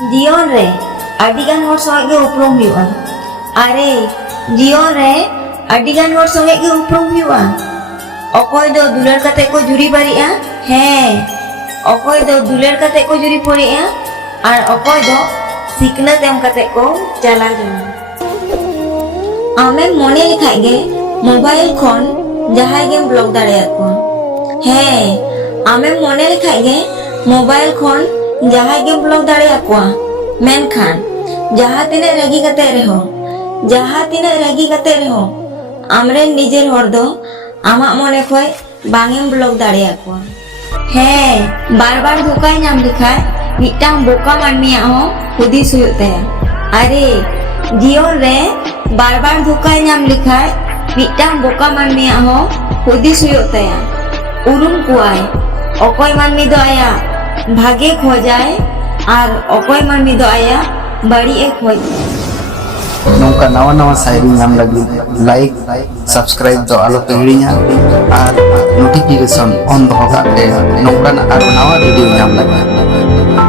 जीवन रे अडिगान होर संगे गे उपरुम हुआ। अरे जीवन रे अडिगान होर संगे गे उपरुम हुआ। अकोय दो दुलार कते को जुरी बारिया हैं, अकोय दो दुलार कते को जुरी पड़िया और अकोय दो सिकनत एम कते को चला जाना। आमे मने लिखाय गे मोबाइल खोन जहाय गेम ब्लॉग दाड़े को हैं, आमे मने लिखाय गे मोबाइल खोन जहाय गेम ब्लॉग दाड़े को मेनखान जहाँ तिने रगी कते रहो, जहाँ तिने रगी कते रहो आमरे निजेर हर दो आमा मने खोय बांगेम ब्लॉग दाड़े को हैं। बार बार धोखाय नाम लिखाय मिटांग बोका मानमिया हो हुदिस हुयुते। अरे जीवन रे बार बार धोखाय नाम लिखाय मिटांग बोका मानमिया हो हुदिस हुयुते। उरुम कुआय अकोय मानमी दो आया भागे खोजाय और अकोय मानमी दो आया बड़ी एक खोज। नौका नवा नवा शायरी नाम लगी लाइक सब्सक्राइब दो आलो पे हिड़िया और नोटिफिकेशन ऑन दो होगा नौका ना आरो नवा वीडियो नाम लगी।